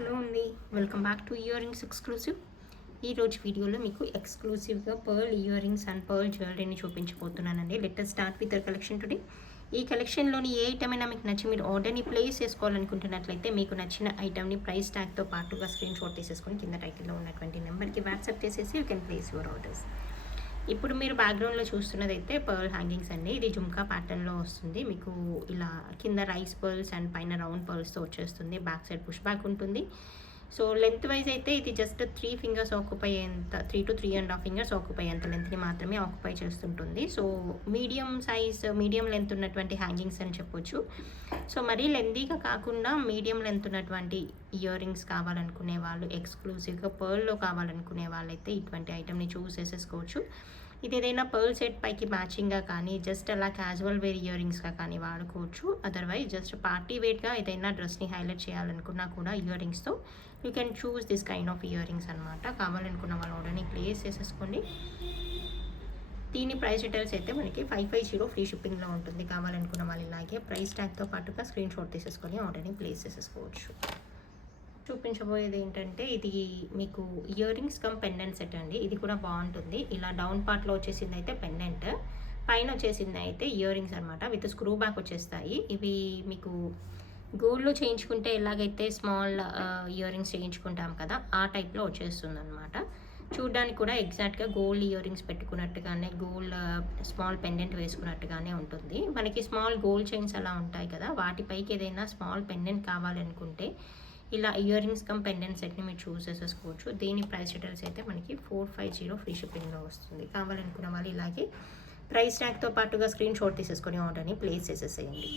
Hello అండి, welcome back to earrings exclusive. ఈరోజు వీడియోలో మీకు ఎక్స్క్లూసివ్గా pearl earrings and pearl జ్యువెలరీని చూపించబోతున్నానండి. Let start with the collection today. ఈ కలెక్షన్లోని ఏ ఐటమ్ అయినా మీకు నచ్చి మీరు ఆర్డర్ని ప్లేస్ చేసుకోవాలనుకుంటున్నట్లయితే మీకు నచ్చిన ఐటమ్ని ప్రైస్ ట్యాగ్తో పాటుగా స్క్రీన్ షాట్ తీసేసుకొని కింద టైటిల్లో ఉన్నటువంటి నెంబర్కి వాట్సాప్ చేసేసి you can place your orders. ఇప్పుడు మీరు బ్యాక్గ్రౌండ్లో చూస్తున్నదైతే పర్ల్ హ్యాంగింగ్స్ అండి. ఇది జుమ్కా ప్యాటర్న్లో వస్తుంది. మీకు ఇలా కింద రైస్ పర్ల్స్ అండ్ పైన రౌండ్ పర్ల్స్తో వచ్చేస్తుంది. బ్యాక్ సైడ్ పుష్ బ్యాక్ ఉంటుంది. సో లెంత్ వైజ్ అయితే ఇది జస్ట్ 3 ఫింగర్స్ ఆక్యుపై అయ్యేంత, 3 to 3.5 ఫింగర్స్ ఆక్యుపై అయ్యేంత లెంత్ని మాత్రమే ఆక్యుపై చేస్తుంటుంది. సో మీడియం లెంత్ ఉన్నటువంటి హ్యాంగింగ్స్ అని చెప్పొచ్చు. సో మరీ లెంతీగా కాకుండా మీడియం లెంత్ ఉన్నటువంటి ఇయర్ రింగ్స్ కావాలనుకునే వాళ్ళు, ఎక్స్క్లూసివ్గా పర్ల్లో కావాలనుకునే వాళ్ళైతే ఇటువంటి ఐటమ్ని చూస్ చేసేసుకోవచ్చు. ఇది ఏదైనా పర్ల్ సెట్ పైకి మ్యాచింగ్గా కానీ జస్ట్ అలా క్యాజువల్ వేర్ ఇయర్ రింగ్స్గా కానీ వాడుకోవచ్చు. అదర్వైజ్ జస్ట్ పార్టీ వేర్గా ఏదైనా డ్రెస్ని హైలైట్ చేయాలనుకున్నా కూడా ఇయర్ రింగ్స్తో you can choose this kind of earrings అనమాట. కావాలనుకున్న వాళ్ళ ఆర్డర్ని ప్లేస్ చేసేసుకోండి. దీని ప్రైస్ డీటెయిల్స్ అయితే మనకి 550 ఫ్రీ షిప్పింగ్లో ఉంటుంది. కావాలనుకున్న వాళ్ళు ఇలాగే ప్రైస్ ట్యాగ్తో పాటుగా స్క్రీన్ షాట్ తీసేసుకొని ఆర్డర్ని ప్లేస్ చేసేసుకోవచ్చు. చూపించబోయేది ఏంటంటే ఇది మీకు ear rings come pendant set అండి. ఇది కూడా బాగుంటుంది. ఇలా డౌన్ పార్ట్లో వచ్చేసింది అయితే పెండెంట్, పైన వచ్చేసింది అయితే ఇయర్ రింగ్స్ అనమాట. విత్ స్క్రూ బ్యాక్ వచ్చేస్తాయి. ఇవి మీకు గోల్డ్లో చేయించుకుంటే ఎలాగైతే స్మాల్ ఇయర్ రింగ్స్ చేయించుకుంటాం కదా, ఆ టైప్లో వచ్చేస్తుంది అనమాట. చూడ్డానికి కూడా ఎగ్జాక్ట్గా గోల్డ్ ఇయర్ రింగ్స్ పెట్టుకున్నట్టుగానే, గోల్డ్ స్మాల్ పెండెంట్ వేసుకున్నట్టుగానే ఉంటుంది. మనకి స్మాల్ గోల్డ్ చైన్స్ అలా ఉంటాయి కదా, వాటిపైకి ఏదైనా స్మాల్ పెండెంట్ కావాలనుకుంటే ఇలా ఇయర్ రింగ్స్ కమ్ పెండెంట్ సెట్ని మీరు చూస్ చేసేసుకోవచ్చు. దీని ప్రైస్ డీటెయిల్స్ అయితే మనకి 450 ఫ్రీ షిప్పింగ్లో వస్తుంది. కావాలనుకున్న వాళ్ళు ఇలాగే ప్రైస్ ట్యాగ్తో పాటుగా స్క్రీన్ షాట్ తీసేసుకొని ఆర్డర్ని ప్లేస్ చేసేసేయండి.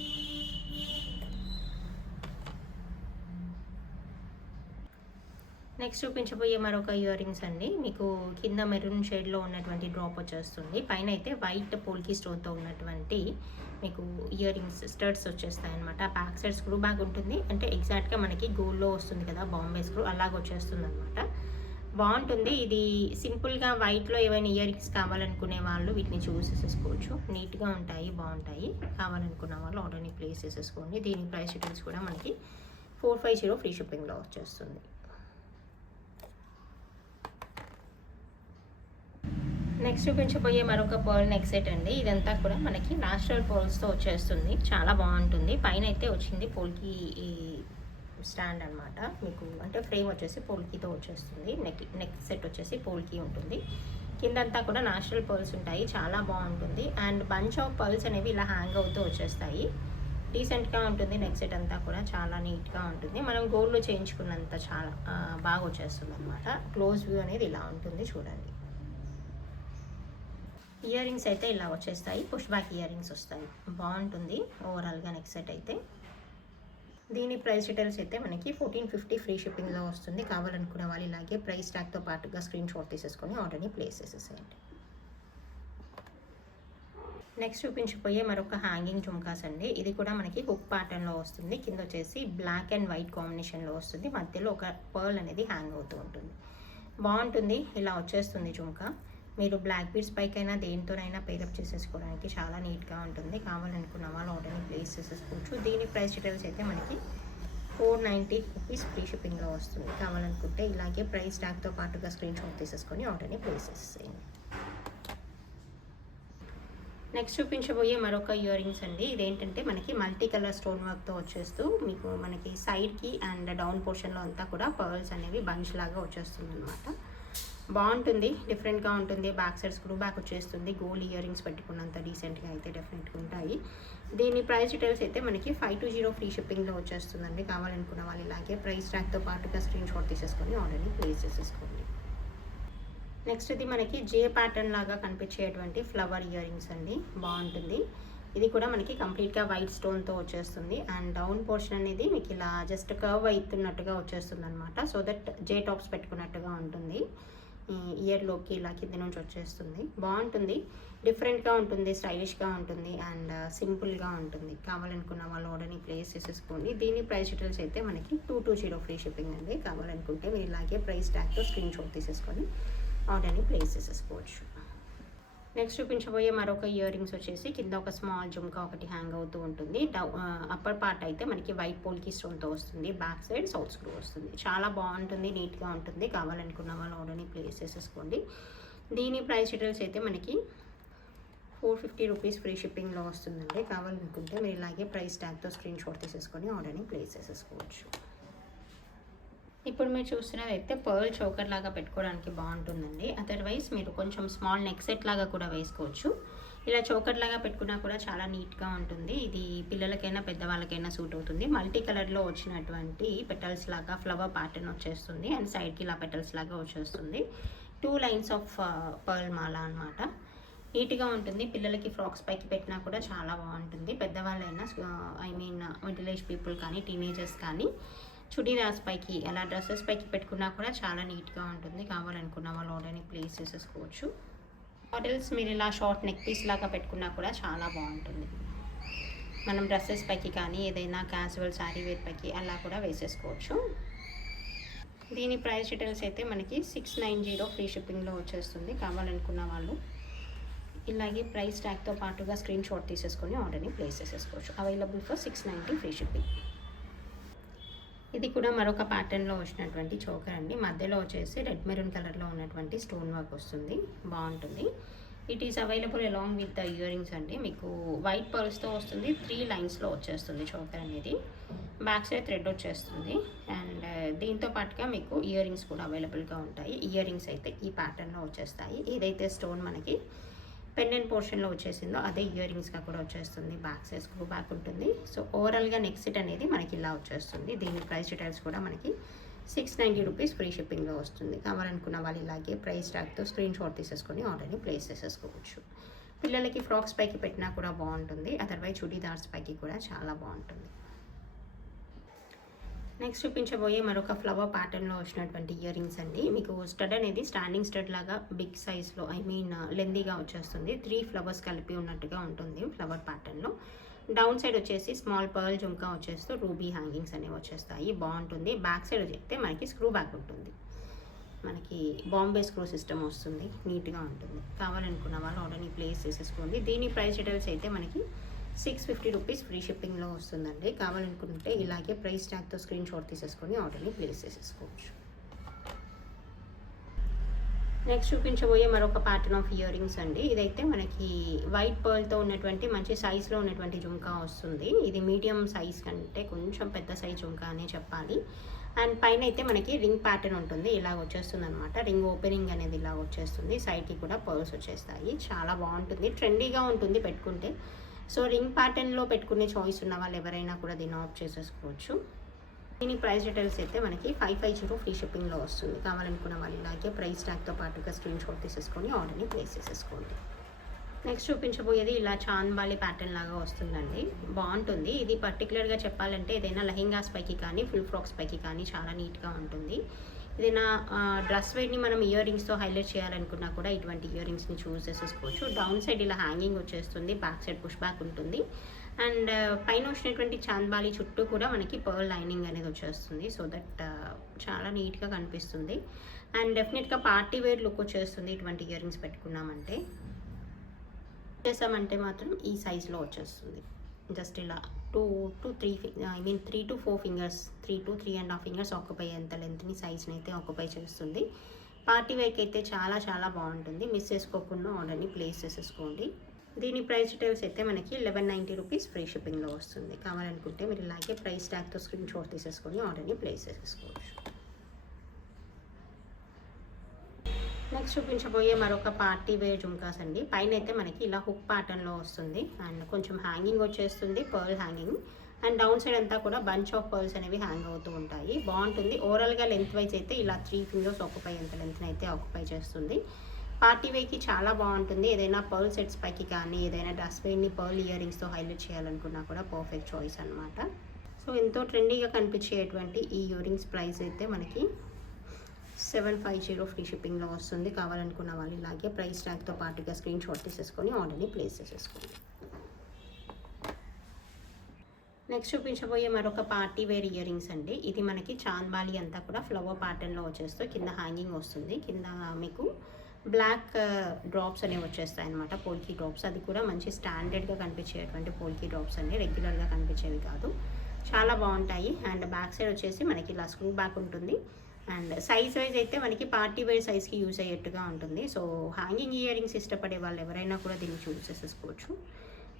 నెక్స్ట్ చూపించబోయే మరొక ఇయర్ రింగ్స్ అండి. మీకు కింద మెరూన్ షేడ్లో ఉన్నటువంటి డ్రాప్ వచ్చేస్తుంది. పైన అయితే వైట్ పోల్కీ స్టోన్తో ఉన్నటువంటి మీకు ఇయర్ రింగ్స్ స్టడ్స్ వచ్చేస్తాయి అనమాట. బ్యాక్ సైడ్ స్క్రూ బ్యాక్ ఉంటుంది. అంటే ఎగ్జాక్ట్గా మనకి గోల్డ్లో వస్తుంది కదా బాంబే స్క్రూ, అలాగ వచ్చేస్తుంది అనమాట. బాగుంటుంది. ఇది సింపుల్గా వైట్లో ఏవైనా ఇయర్ రింగ్స్ కావాలనుకునే వాళ్ళు వీటిని చూస్ చేసేసుకోవచ్చు. నీట్గా ఉంటాయి, బాగుంటాయి. కావాలనుకున్న వాళ్ళు ఆర్డర్ని ప్లేస్ చేసేసుకోండి. దీని ప్రైస్ డీటెయిల్స్ కూడా మనకి 450 ఫ్రీ షిప్పింగ్లో వచ్చేస్తుంది. నెక్స్ట్ చూపించబోయే మరొక పర్ల్ నెక్ సెట్ అండి. ఇదంతా కూడా మనకి న్యాచురల్ పర్ల్స్తో వచ్చేస్తుంది. చాలా బాగుంటుంది. పైన అయితే వచ్చింది పోల్కి స్టాండ్ అనమాట. మీకు అంటే ఫ్రేమ్ వచ్చేసి పోల్కీతో వచ్చేస్తుంది. నెక్ సెట్ వచ్చేసి పోల్కీ ఉంటుంది. కిందంతా కూడా న్యాచురల్ పర్ల్స్ ఉంటాయి. చాలా బాగుంటుంది. అండ్ బంచ్ ఆఫ్ పర్ల్స్ అనేవి ఇలా హ్యాంగ్ అవుతూ వచ్చేస్తాయి. డీసెంట్గా ఉంటుంది. నెక్ సెట్ అంతా కూడా చాలా నీట్గా ఉంటుంది. మనం గోల్డ్లో చేయించుకున్నంత చాలా బాగా వచ్చేస్తుంది అనమాట. క్లోజ్ వ్యూ అనేది ఇలా ఉంటుంది, చూడండి. ఇయర్ రింగ్స్ అయితే ఇలా వచ్చేస్తాయి. పుష్ బ్యాక్ ఇయర్ రింగ్స్ వస్తాయి. బాగుంటుంది ఓవరాల్గా నెక్ సెట్ అయితే. దీని ప్రైస్ డీటెయిల్స్ అయితే మనకి 1450 ఫ్రీ షిప్పింగ్లో వస్తుంది. కావాలనుకునే వాళ్ళు ఇలాగే ప్రైస్ ట్యాగ్తో పాటుగా స్క్రీన్ షాట్ తీసేసుకొని ఆర్డర్ని ప్లేస్ చేసేసేయండి. నెక్స్ట్ చూపించిపోయే మరొక హ్యాంగింగ్ జుమ్కాస్ అండి. ఇది కూడా మనకి హుక్ ప్యాటర్న్లో వస్తుంది. కింద వచ్చేసి బ్లాక్ అండ్ వైట్ కాంబినేషన్లో వస్తుంది. మధ్యలో ఒక పర్ల్ అనేది హ్యాంగ్ అవుతూ ఉంటుంది. బాగుంటుంది. ఇలా వచ్చేస్తుంది జుమ్కా. మీరు బ్లాక్ బీడ్స్ పైకైనా దేనితోనైనా పేరప్ చేసేసుకోవడానికి చాలా నీట్గా ఉంటుంది. కావాలనుకున్న వాళ్ళు ఆర్డర్ని ప్లేస్ చేసేసుకోవచ్చు. దీని ప్రైస్ డీటెయిల్స్ అయితే మనకి 490 రూపీస్ ఫ్రీ షిప్పింగ్లో వస్తుంది. కావాలనుకుంటే ఇలాగే ప్రైస్ ట్యాగ్తో పాటుగా స్క్రీన్ షాట్ తీసేసుకొని ఆర్డర్ని ప్లేస్ చేసేయండి. నెక్స్ట్ చూపించబోయే మరొక ఇయర్ రింగ్స్ అండి. ఇదేంటంటే మనకి మల్టీ కలర్ స్టోన్ వర్క్తో వచ్చేస్తూ మీకు మనకి సైడ్కి అండ్ డౌన్ పోర్షన్లో అంతా కూడా పర్ల్స్ అనేవి బంచ్ లాగా వచ్చేస్తుంది అనమాట. బాగుంటుంది. డిఫరెంట్గా ఉంటుంది. బ్యాక్ సైడ్ స్క్రూ బ్యాక్ వచ్చేస్తుంది. గోల్డ్ ఇయర్ రింగ్స్ పెట్టుకున్నంత డీసెంట్గా అయితే డెఫినెట్గా ఉంటాయి. దీని ప్రైస్ డీటెయిల్స్ అయితే మనకి 520 ఫ్రీ షిప్పింగ్లో వచ్చేస్తుందండి. కావాలనుకున్న వాళ్ళు ఇలాగే ప్రైస్ ట్యాగ్తో పాటుగా స్క్రీన్ షాట్ తీసేసుకొని ఆర్డర్ని ప్లేస్ చేసేసుకోండి. నెక్స్ట్ ఇది మనకి జే ప్యాటర్న్ లాగా కనిపించేటువంటి ఫ్లవర్ ఇయర్ రింగ్స్ అండి. బాగుంటుంది. ఇది కూడా మనకి కంప్లీట్గా వైట్ స్టోన్తో వచ్చేస్తుంది. అండ్ డౌన్ పోర్షన్ అనేది మీకు ఇలా జస్ట్ కర్వ్ అవుతున్నట్టుగా వచ్చేస్తుంది అనమాట. సో దట్ జే టాప్స్ పెట్టుకున్నట్టుగా ఉంటుంది. ఇయర్లోకి ఇలా కింద నుంచి వచ్చేస్తుంది. బాగుంటుంది. డిఫరెంట్గా ఉంటుంది, స్టైలిష్గా ఉంటుంది అండ్ సింపుల్గా ఉంటుంది. కావాలనుకున్న వాళ్ళు ఆర్డర్ని ప్లేస్ చేసేసుకోండి. దీని ప్రైస్ డీటెయిల్స్ అయితే మనకి 220 ఫ్రీ షిప్పింగ్ అండి. కావాలనుకుంటే మీరు ఇలాగే ప్రైస్ ట్యాగ్తో స్క్రీన్ షాట్ తీసేసుకొని ఆర్డర్ని ప్లేస్ చేసేసుకోవచ్చు. నెక్స్ట్ చూపించబోయే మరొక ఇయర్ రింగ్స్ వచ్చేసి కింద ఒక స్మాల్ జుమ్కా ఒకటి హ్యాంగ్ అవుతూ ఉంటుంది. అప్పర్ పార్ట్ అయితే మనకి వైట్ పోల్కి స్టోన్తో వస్తుంది. బ్యాక్ సైడ్ సౌత్ స్క్రూ వస్తుంది. చాలా బాగుంటుంది, నీట్గా ఉంటుంది. కావాలనుకున్న వాళ్ళు ఆర్డర్ని ప్లేస్ చేసేసుకోండి. దీని ప్రైస్ డీటెయిల్స్ అయితే మనకి 450 రూపీస్ ఫ్రీ షిప్పింగ్లో వస్తుందండి. కావాలనుకుంటే మీరు ఇలాగే ప్రైస్ ట్యాగ్తో స్క్రీన్ షాట్ తీసేసుకొని ఆర్డర్ని ప్లేస్ చేసేసుకోవచ్చు. ఇప్పుడు మీరు చూస్తున్నది అయితే పర్ల్ చోకర్ లాగా పెట్టుకోవడానికి బాగుంటుందండి. అదర్వైజ్ మీరు కొంచెం స్మాల్ నెక్ సెట్ లాగా కూడా వేసుకోవచ్చు. ఇలా చోకర్ లాగా పెట్టుకున్నా కూడా చాలా నీట్గా ఉంటుంది. ఇది పిల్లలకైనా పెద్దవాళ్ళకైనా సూట్ అవుతుంది. మల్టీ కలర్లో వచ్చినటువంటి పెటల్స్ లాగా ఫ్లవర్ ప్యాటర్న్ వచ్చేస్తుంది. అండ్ సైడ్కి ఇలా పెటల్స్ లాగా వచ్చేస్తుంది. 2 లైన్స్ ఆఫ్ పర్ల్ మాల అనమాట. నీట్గా ఉంటుంది. పిల్లలకి ఫ్రాక్స్ పైకి పెట్టినా కూడా చాలా బాగుంటుంది. పెద్దవాళ్ళైనా మిడిల్ ఏజ్ పీపుల్ కానీ టీనేజర్స్ కానీ చుడీదార్స్ పైకి అలా డ్రెస్సెస్ పైకి పెట్టుకున్నా కూడా చాలా నీట్గా ఉంటుంది. కావాలనుకున్న వాళ్ళు ఆర్డర్ని ప్లేస్ చేసేసుకోవచ్చు. మోడల్స్ మీరు ఇలా షార్ట్ నెక్ పీస్ లాగా పెట్టుకున్నా కూడా చాలా బాగుంటుంది. మనం డ్రెస్సెస్ పైకి కానీ ఏదైనా క్యాజువల్ శారీ వేర్ పైకి అలా కూడా వేసేసుకోవచ్చు. దీని ప్రైస్ డీటెయిల్స్ అయితే మనకి 690 ఫ్రీ షిప్పింగ్లో వచ్చేస్తుంది. కావాలనుకున్న వాళ్ళు ఇలాగే ప్రైస్ ట్యాగ్తో పాటుగా స్క్రీన్ షాట్ తీసేసుకొని ఆర్డర్ని ప్లేస్ చేసేసుకోవచ్చు. Available for 690 free shipping. ఇది కూడా మరొక ప్యాటర్న్లో వచ్చినటువంటి చోకర్ అండి. మధ్యలో వచ్చేసి రెడ్ మెరూన్ కలర్లో ఉన్నటువంటి స్టోన్ వర్క్ వస్తుంది. బాగుంటుంది. It is available along with the ear rings అండి. మీకు వైట్ పర్ల్స్తో వస్తుంది. 3 లైన్స్లో వచ్చేస్తుంది చోకర్ అనేది. బ్యాక్ సైడ్ థ్రెడ్ వచ్చేస్తుంది. అండ్ దీంతో పాటుగా మీకు ఇయర్ రింగ్స్ కూడా అవైలబుల్గా ఉంటాయి. ఇయర్ రింగ్స్ అయితే ఈ ప్యాటర్న్లో వచ్చేస్తాయి. ఏదైతే స్టోన్ మనకి పెండెంట్ పోర్షన్లో వచ్చేసిందో అదే ఇయర్ రింగ్స్గా కూడా వచ్చేస్తుంది. బ్యాక్ సైడ్ స్క్రూ బ్యాక్ ఉంటుంది. సో ఓవరాల్గా నెక్ సెట్ అనేది మనకి ఇలా వచ్చేస్తుంది. దీని ప్రైస్ డీటెయిల్స్ కూడా మనకి 690 రూపీస్ ఫ్రీ షిప్పింగ్లో వస్తుంది. కావాలనుకున్న వాళ్ళు ఇలాగే ప్రైస్ ట్యాగ్తో స్క్రీన్ షాట్ తీసేసుకొని ఆర్డర్ని ప్లేస్ చేసేసుకోవచ్చు. పిల్లలకి ఫ్రాక్స్ పైకి పెట్టినా కూడా బాగుంటుంది. అదర్వైజ్ చుడీదార్స్ పైకి కూడా చాలా బాగుంటుంది. నెక్స్ట్ చూపించబోయే మరొక ఫ్లవర్ ప్యాటర్న్లో వచ్చినటువంటి ఇయర్ రింగ్స్ అండి. మీకు స్టడ్ అనేది స్టాండింగ్ స్టడ్ లాగా బిగ్ సైజ్లో లెందీగా వచ్చేస్తుంది. 3 ఫ్లవర్స్ కలిపి ఉన్నట్టుగా ఉంటుంది ఫ్లవర్ ప్యాటర్న్లో. డౌన్ సైడ్ వచ్చేసి స్మాల్ పర్ల్ జుమ్కా వచ్చేస్తూ రూబీ హ్యాంగింగ్స్ అనేవి వచ్చేస్తాయి. బాగుంటుంది. బ్యాక్ సైడ్ అయితే మనకి స్క్రూ బ్యాక్ ఉంటుంది. మనకి బాంబే స్క్రూ సిస్టమ్ వస్తుంది. నీట్గా ఉంటుంది. కావాలనుకున్న వాళ్ళు ఆర్డర్ని ప్లేస్ చేసేసుకోండి. దీని ప్రైస్ డీటెయిల్స్ అయితే మనకి 650 రూపీస్ ఫ్రీ షిప్పింగ్లో వస్తుందండి. కావాలనుకుంటే ఇలాగే ప్రైస్ ట్యాగ్తో స్క్రీన్ షాట్ తీసేసుకొని ఆర్డర్ని ప్లేస్ చేసేసుకోవచ్చు. నెక్స్ట్ చూపించబోయే మరొక ప్యాటర్న్ ఆఫ్ ఇయర్ రింగ్స్ అండి. ఇదైతే మనకి వైట్ పర్ల్తో ఉన్నటువంటి మంచి సైజ్లో ఉన్నటువంటి జుమ్కా వస్తుంది. ఇది మీడియం సైజ్ కంటే కొంచెం పెద్ద సైజ్ జుమ్కా అనే చెప్పాలి. అండ్ పైన అయితే మనకి రింగ్ ప్యాటర్న్ ఉంటుంది. ఇలా వచ్చేస్తుంది అనమాట. రింగ్ ఓపెనింగ్ అనేది ఇలా వచ్చేస్తుంది. సైడ్కి కూడా పర్ల్స్ వచ్చేస్తాయి. చాలా బాగుంటుంది. ట్రెండీగా ఉంటుంది పెట్టుకుంటే. సో రింగ్ ప్యాటర్న్లో పెట్టుకునే చాయిస్ ఉన్న వాళ్ళు ఎవరైనా కూడా దీన్ని ఆప్ట్ చేసేసుకోవచ్చు. దీని ప్రైస్ డీటెయిల్స్ అయితే మనకి 550 ఫ్రీ షిప్పింగ్లో వస్తుంది. కావాలనుకున్న వాళ్ళు ఇలాగే ప్రైస్ ట్యాగ్తో పాటుగా స్క్రీన్ షాట్ తీసేసుకొని ఆర్డర్ని ప్లేస్ చేసేసుకోండి. నెక్స్ట్ చూపించబోయేది ఇలా చాంద్బాలి ప్యాటర్న్ లాగా వస్తుందండి. బాగుంటుంది. ఇది పర్టికులర్గా చెప్పాలంటే ఏదైనా లెహెంగాస్ పైకి కానీ ఫుల్ ఫ్రాక్స్ పైకి కానీ చాలా నీట్గా ఉంటుంది. ఏదైనా డ్రెస్ వేర్ని మనం ఇయర్ రింగ్స్తో హైలైట్ చేయాలనుకున్నా కూడా ఇటువంటి ఇయర్ రింగ్స్ని చూస్ చేసేసుకోవచ్చు. డౌన్ సైడ్ ఇలా హ్యాంగింగ్ వచ్చేస్తుంది. బ్యాక్ సైడ్ పుష్ బ్యాక్ ఉంటుంది. అండ్ పైన వచ్చినటువంటి చాంద్బాలి చుట్టూ కూడా మనకి పర్ల్ లైనింగ్ అనేది వచ్చేస్తుంది. సో దట్ చాలా నీట్గా కనిపిస్తుంది. అండ్ డెఫినెట్గా పార్టీ వేర్ లుక్ వచ్చేస్తుంది ఇటువంటి ఇయర్ రింగ్స్ పెట్టుకున్నామంటే. చేసామంటే మాత్రం ఈ సైజ్లో వచ్చేస్తుంది. జస్ట్ ఇలా 3 to 4 fingers 3 to 3.5 fingers occupy అయ్యేంత లెంత్ని సైజ్ని అయితే ఆక్యుపై చేస్తుంది. పార్టీ వేర్కి అయితే చాలా చాలా బాగుంటుంది. మిస్ చేసుకోకుండా ఆర్డర్ని ప్లేస్ చేసేసుకోండి. దీని ప్రైస్ డీటెయిల్స్ అయితే మనకి 1190 రూపీస్ ఫ్రీ షిప్పింగ్లో వస్తుంది. కావాలనుకుంటే మీరు ఇలాగే ప్రైస్ ట్యాగ్తో స్క్రీన్ షాట్ తీసేసుకొని ఆర్డర్ని ప్లేస్ చేసేసుకోవచ్చు. నెక్స్ట్ చూపించబోయే మరొక పార్టీ వేర్ జుమ్కాస్ అండి. పైన అయితే మనకి ఇలా హుక్ ప్యాటర్న్లో వస్తుంది. అండ్ కొంచెం హ్యాంగింగ్ వచ్చేస్తుంది. Pearl hanging. And down side అంతా కూడా బంచ్ ఆఫ్ పర్ల్స్ అనేవి హ్యాంగ్ అవుతూ ఉంటాయి. బాగుంటుంది. ఓవరాల్గా లెంత్ వైజ్ అయితే ఇలా 3 ఫింగర్స్ ఆక్యుపై అంత లెంత్ని అయితే ఆక్యుపై చేస్తుంది. పార్టీ వేర్కి చాలా బాగుంటుంది. ఏదైనా పర్ల్ సెట్స్ పైకి కానీ ఏదైనా డ్రెస్ వేర్ని పర్ల్ ఇయర్ రింగ్స్తో హైలైట్ చేయాలనుకున్నా కూడా పర్ఫెక్ట్ చాయిస్ అనమాట. సో ఎంతో ట్రెండీగా కనిపించేటువంటి ఈ ఇయర్ రింగ్స్ ప్రైస్ అయితే మనకి 750 ఫ్రీ షిప్పింగ్లో వస్తుంది. కావాలనుకున్న వాళ్ళు ఇలాగే ప్రైస్ ట్యాగ్తో పాటుగా స్క్రీన్ షాట్ తీసేసుకొని ఆర్డర్ని ప్లేస్ చేసేసుకోండి. నెక్స్ట్ చూపించబోయే మరొక పార్టీ వేర్ ఇయర్ రింగ్స్ అండి. ఇది మనకి చాంద్బాలి అంతా కూడా ఫ్లవర్ ప్యాటర్న్లో వచ్చేస్తూ కింద హ్యాంగింగ్ వస్తుంది. కింద మీకు బ్లాక్ డ్రాప్స్ అనేవి వచ్చేస్తాయి అనమాట, పోల్కీ డ్రాప్స్. అది కూడా మంచి స్టాండర్డ్గా కనిపించేటువంటి పోల్కీ డ్రాప్స్ అన్నీ, రెగ్యులర్గా కనిపించేవి కాదు. చాలా బాగుంటాయి. అండ్ బ్యాక్ సైడ్ వచ్చేసి మనకి ఇలా స్క్రూ బ్యాక్ ఉంటుంది. అండ్ సైజ్ వైజ్ అయితే మనకి పార్టీ వేర్ సైజ్కి యూజ్ అయ్యేట్టుగా ఉంటుంది. సో హ్యాంగింగ్ ఇయర్ రింగ్స్ ఇష్టపడే వాళ్ళు ఎవరైనా కూడా దీన్ని చూస్ చేసేసుకోవచ్చు.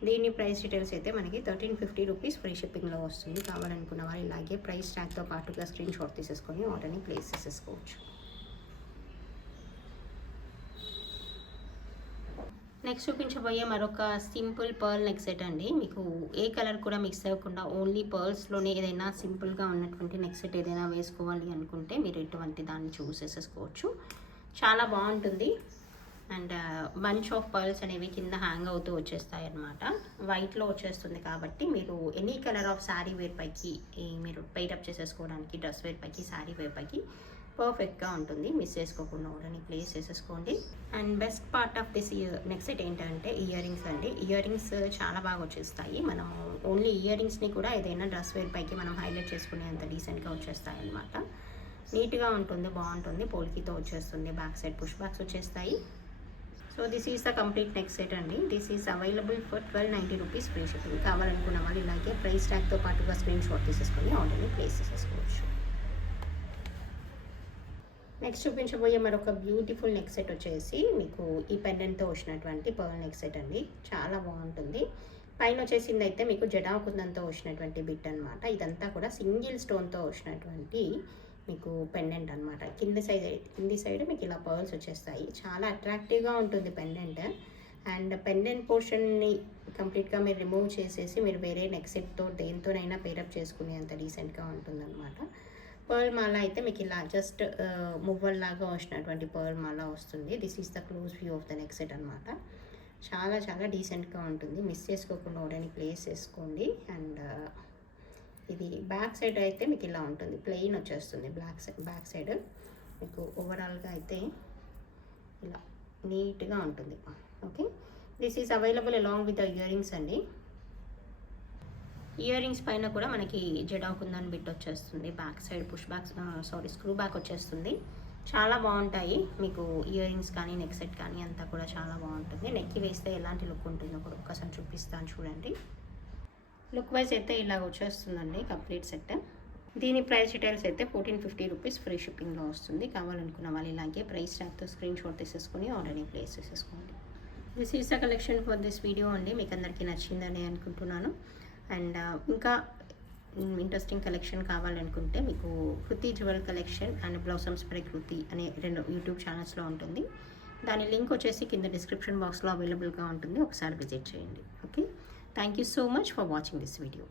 దీని ప్రైస్ డీటెయిల్స్ అయితే మనకి 1350 రూపీస్ ఫ్రీ షిప్పింగ్లో వస్తుంది. కావాలనుకున్న వాళ్ళు ఇలాగే ప్రైస్ ట్యాగ్తో పాటుగా స్క్రీన్ షాట్ తీసేసుకొని ఆర్డర్ని ప్లేస్ చేసేసుకోవచ్చు. నెక్స్ట్ చూపించబోయే మరొక సింపుల్ పర్ల్ నెక్ సెట్ అండి. మీకు ఏ కలర్ కూడా మిక్స్ అవ్వకుండా ఓన్లీ పర్ల్స్లోనే ఏదైనా సింపుల్గా ఉన్నటువంటి నెక్ సెట్ ఏదైనా వేసుకోవాలి అనుకుంటే మీరు ఇటువంటి దాన్ని చూస్ చేసేసుకోవచ్చు. చాలా బాగుంటుంది. అండ్ బంచ్ ఆఫ్ పర్ల్స్ అనేవి కింద హ్యాంగ్ అవుతూ వచ్చేస్తాయి అన్నమాట. వైట్లో వచ్చేస్తుంది కాబట్టి మీరు any colour of sari wear పైకి మీరు పెయిరప్ చేసేసుకోవడానికి, డ్రెస్ వేర్ పైకి, శారీ వేర్ పైకి పర్ఫెక్ట్గా ఉంటుంది. మిస్ చేసుకోకుండా ఆర్డర్ని ప్లేస్ చేసేసుకోండి. And best part of this next set ఏంటంటే ఇయర్ రింగ్స్ అండి. ఇయర్ రింగ్స్ చాలా బాగా వచ్చేస్తాయి. మనం ఓన్లీ ఇయర్ రింగ్స్ని కూడా ఏదైనా డ్రెస్ వేర్ పైకి మనం హైలైట్ చేసుకునేంత డీసెంట్గా వచ్చేస్తాయి అన్నమాట. నీట్గా ఉంటుంది, బాగుంటుంది. పోల్కీతో వచ్చేస్తుంది. బ్యాక్ సైడ్ పుష్ బ్యాక్స్ వచ్చేస్తాయి. So this is the complete neck set అండి. This is available for 1290 rupees free shipping. కావాలనుకున్న వాళ్ళు ఇలాగే ప్రైస్ ట్యాగ్తో పాటుగా స్క్రీన్ షాట్ తీసేసుకొని ఆర్డర్ని ప్లేస్ చేసేసుకోవచ్చు. నెక్స్ట్ చూపించబోయే మరొక బ్యూటిఫుల్ నెక్ సెట్ వచ్చేసి మీకు ఈ పెండెంట్తో వచ్చినటువంటి పర్ల్ నెక్ సెట్ అండి. చాలా బాగుంటుంది. పైన వచ్చేసింది అయితే మీకు జడాకుందంతో వచ్చినటువంటి బిట్ అనమాట. ఇదంతా కూడా సింగిల్ స్టోన్తో వచ్చినటువంటి మీకు పెండెంట్ అనమాట. కింది సైడ్ మీకు ఇలా పర్ల్స్ వచ్చేస్తాయి. చాలా అట్రాక్టివ్గా ఉంటుంది పెండెంట్. అండ్ పెండెంట్ పోర్షన్ని కంప్లీట్గా మీరు రిమూవ్ చేసేసి మీరు వేరే నెక్ సెట్తో దేంతోనైనా పేరప్ చేసుకునేంత డీసెంట్గా ఉంటుందన్నమాట. పర్ల్ మాల అయితే మీకు ఇలా జస్ట్ మువ్వల్లాగా వచ్చినటువంటి పర్ల్ మాల వస్తుంది. This is the close view of the neck set అనమాట. చాలా చాలా డీసెంట్గా ఉంటుంది. మిస్ చేసుకోకుండా ఆర్డర్ని ప్లేస్ చేసుకోండి. అండ్ ఇది బ్యాక్ సైడ్ అయితే మీకు ఇలా ఉంటుంది, ప్లెయిన్ వచ్చేస్తుంది. బ్యాక్ సైడ్ మీకు ఓవరాల్గా అయితే ఇలా నీట్గా ఉంటుంది. Okay, this is available along with the ear rings అండి. ఇయర్ రింగ్స్ పైన కూడా మనకి జడాకుందని బిట్ వచ్చేస్తుంది. Back side push back screw back వచ్చేస్తుంది. చాలా బాగుంటాయి. మీకు ఇయర్ రింగ్స్ కానీ నెక్ సెట్ కానీ అంతా కూడా చాలా బాగుంటుంది. నెక్కి వేస్తే ఎలాంటి లుక్ ఉంటుందో కూడా ఒక్కసారి చూపిస్తాను చూడండి. లుక్ వైజ్ అయితే ఇలా వచ్చేస్తుందండి కంప్లీట్ సెట్. దీని ప్రైస్ డీటెయిల్స్ అయితే 1450 రూపీస్ ఫ్రీ షిప్పింగ్లో వస్తుంది. కావాలనుకున్న వాళ్ళు ఇలాగే ప్రైస్ ట్యాగ్తో స్క్రీన్ షాట్ తీసేసుకొని ఆర్డర్ని ప్లేస్ చేసేసుకోండి. This is the collection for this video అండి. మీకు అందరికీ నచ్చిందని అనుకుంటున్నాను. అండ్ ఇంకా ఇంట్రెస్టింగ్ కలెక్షన్ కావాలనుకుంటే మీకు కృతి జ్యువెల్ కలెక్షన్ అండ్ బ్లౌసమ్స్ బై కృతి అనే 2 యూట్యూబ్ ఛానల్స్లో ఉంటుంది. దాని లింక్ వచ్చేసి కింద డిస్క్రిప్షన్ బాక్స్లో అవైలబుల్గా ఉంటుంది. ఒకసారి విజిట్ చేయండి. Okay, thank you so much for watching this video.